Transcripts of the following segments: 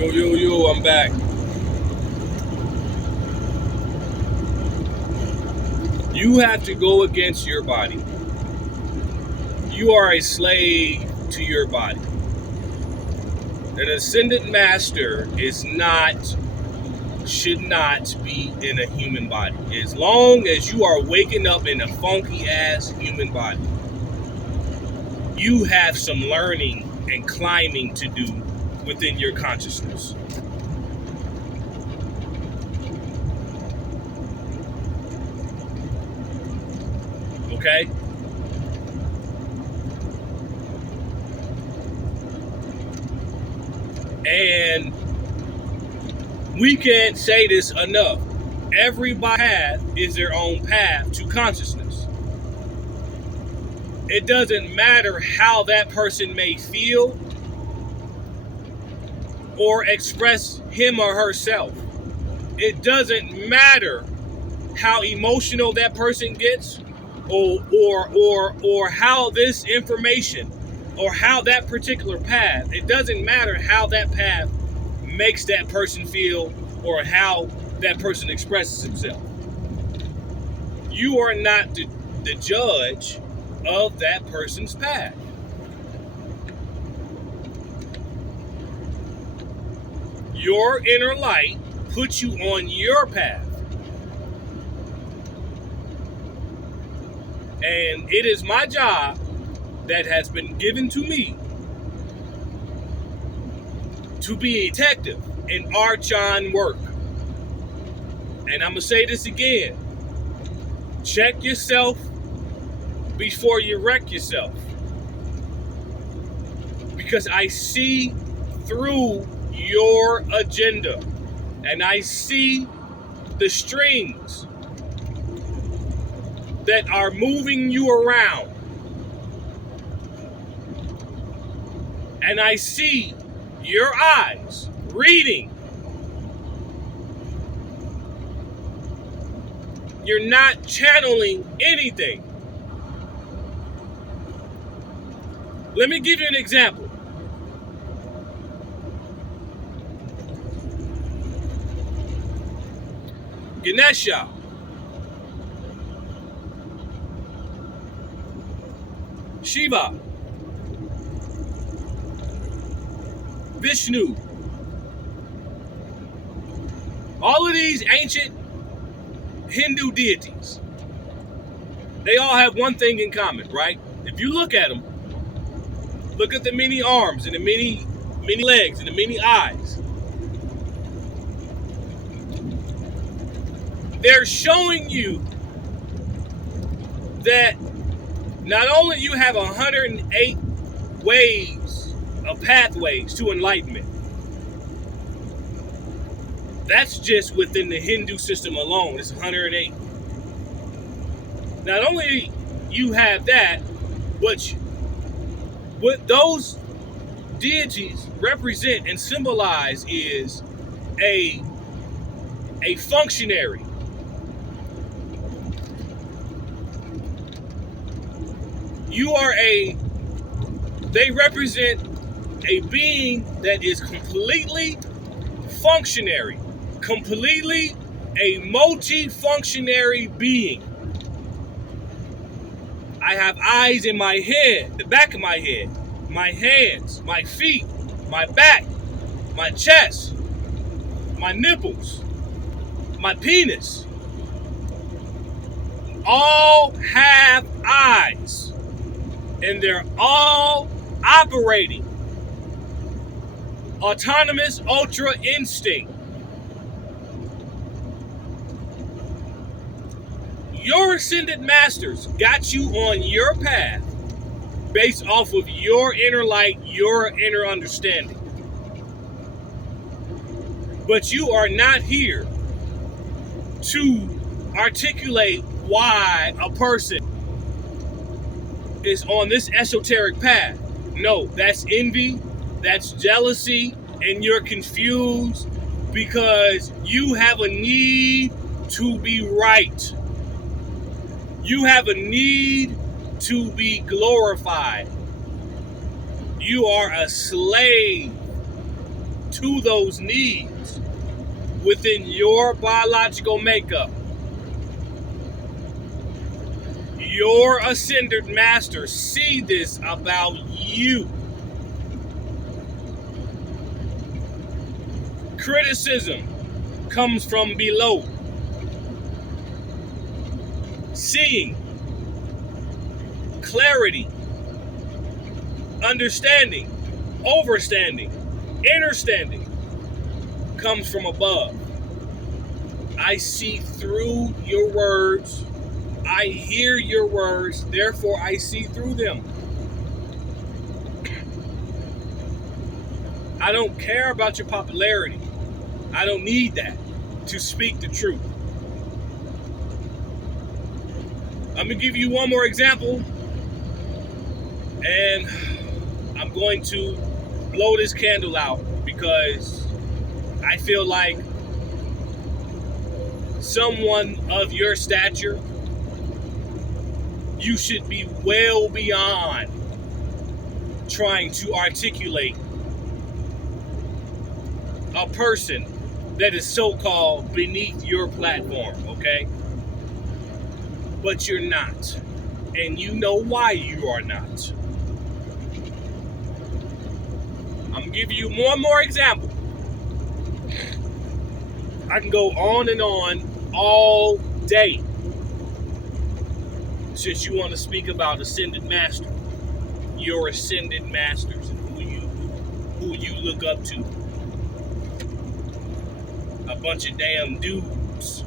Yo, I'm back. You have to go against your body. You are a slave to your body. An ascended master should not be in a human body. As long as you are waking up in a funky ass human body, you have some learning and climbing to do within your consciousness. Okay? And we can't say this enough. Everybody's path is their own path to consciousness. It doesn't matter how that person may feel or express him or herself. It doesn't matter how emotional that person gets or how this information or how that particular path, it doesn't matter how that path makes that person feel or how that person expresses himself. You are not the judge of that person's path. Your inner light puts you on your path. And it is my job that has been given to me to be a detective in Archon work. And I'm going to say this again. Check yourself before you wreck yourself. Because I see through your agenda. And I see the strings that are moving you around. And I see your eyes reading. You're not channeling anything. Let me give you an example. Ganesha. Shiva. Vishnu. All of these ancient Hindu deities, they all have one thing in common, right? If you look at them, look at the many arms and the many legs and the many eyes. They're showing you that not only you have 108 ways of pathways to enlightenment. That's just within the Hindu system alone. It's 108. Not only you have that, but what those deities represent and symbolize is a functionary. They represent a being that is completely functionary, completely a multi-functionary being. I have eyes in my head, the back of my head, my hands, my feet, my back, my chest, my nipples, my penis. All have eyes, and they're all operating autonomous ultra instinct. Your ascended masters got you on your path based off of your inner light, your inner understanding. But you are not here to articulate why a person is on this esoteric path. No, that's envy, that's jealousy, and you're confused because you have a need to be right. You have a need to be glorified. You are a slave to those needs within your biological makeup. Your ascended masters see this about you. Criticism comes from below. Seeing, clarity, understanding, overstanding, understanding comes from above. I see through your words. I hear your words, therefore I see through them. I don't care about your popularity. I don't need that to speak the truth. I'm going to give you one more example, and I'm going to blow this candle out because I feel like someone of your stature, you should be well beyond trying to articulate a person that is so-called beneath your platform, okay? But you're not. And you know why you are not. I'm gonna give you one more example. I can go on and on all day since you want to speak about ascended master, your ascended masters, and who you look up to. A bunch of damn dudes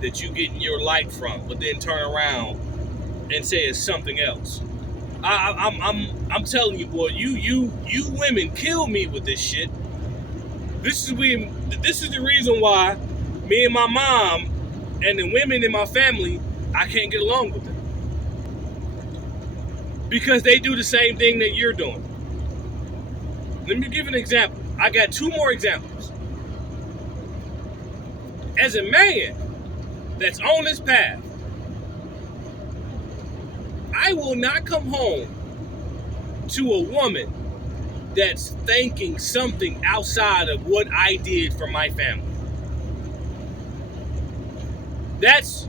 that you getting your light from, but then turn around and say it's something else. I'm telling you, boy, you women kill me with this shit. This is the reason why me and my mom and the women in my family, I can't get along with them. Because they do the same thing that you're doing. Let me give an example. I got two more examples. As a man that's on this path, I will not come home to a woman that's thinking something outside of what I did for my family. That's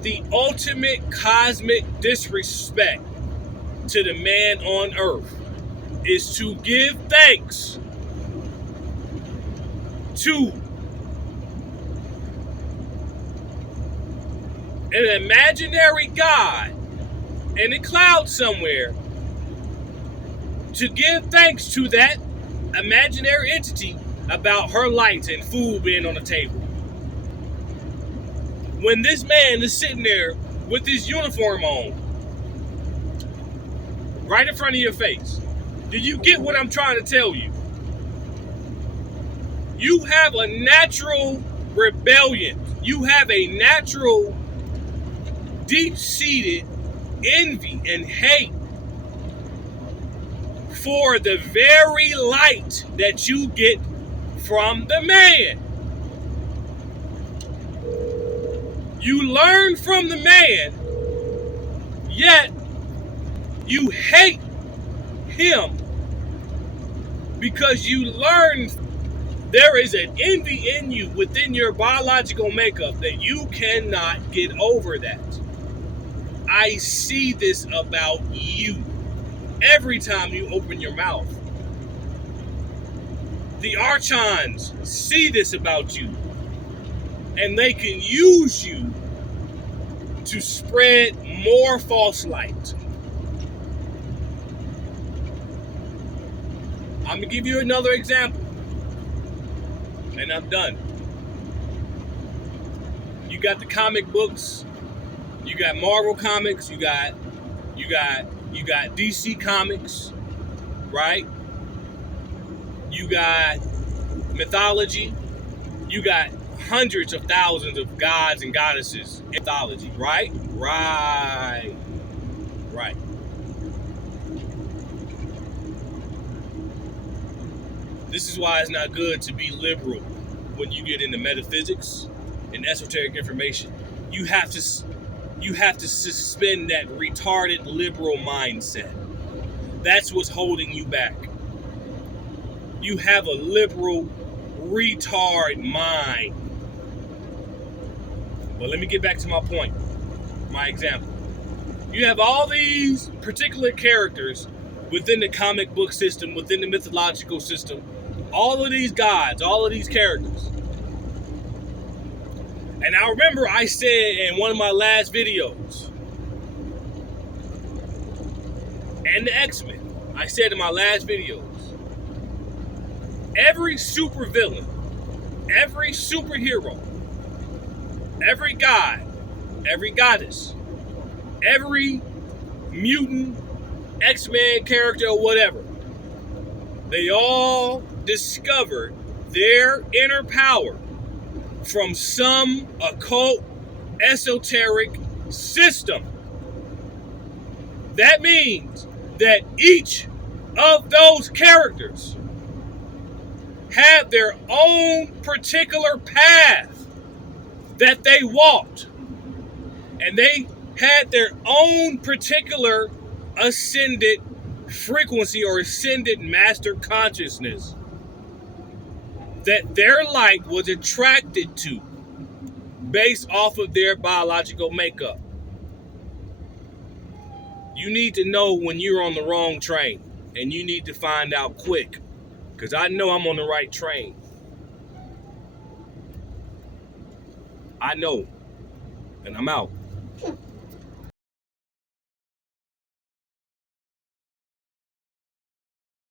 the ultimate cosmic disrespect to the man on earth, is to give thanks to an imaginary God in a cloud somewhere, to give thanks to that imaginary entity about her lights and food being on the table. When this man is sitting there with his uniform on, right in front of your face. Do you get what I'm trying to tell you? You have a natural rebellion. You have a natural deep-seated envy and hate for the very light that you get from the man. You learn from the man, yet you hate him because you learn there is an envy in you within your biological makeup that you cannot get over that. I see this about you every time you open your mouth. The archons see this about you, and they can use you to spread more false light. I'm going to give you another example, and I'm done. You got the comic books, you got Marvel comics, you got DC comics, right? You got mythology, you got hundreds of thousands of gods and goddesses in mythology, right? Right. This is why it's not good to be liberal when you get into metaphysics and esoteric information. You have to suspend that retarded liberal mindset. That's what's holding you back. you have a liberal retard mind. But let me get back to my point, my example. You have all these particular characters within the comic book system, within the mythological system, all of these gods, all of these characters. And I remember I said in one of my last videos, and the X-Men, I said in my last videos, every supervillain, every superhero, every god, every goddess, every mutant, X-Men character or whatever, they all discovered their inner power from some occult, esoteric system. That means that each of those characters have their own particular path that they walked. And they had their own particular ascended frequency or ascended master consciousness that their light was attracted to based off of their biological makeup. You need to know when you're on the wrong train, and you need to find out quick, because I know I'm on the right train. I know, and I'm out.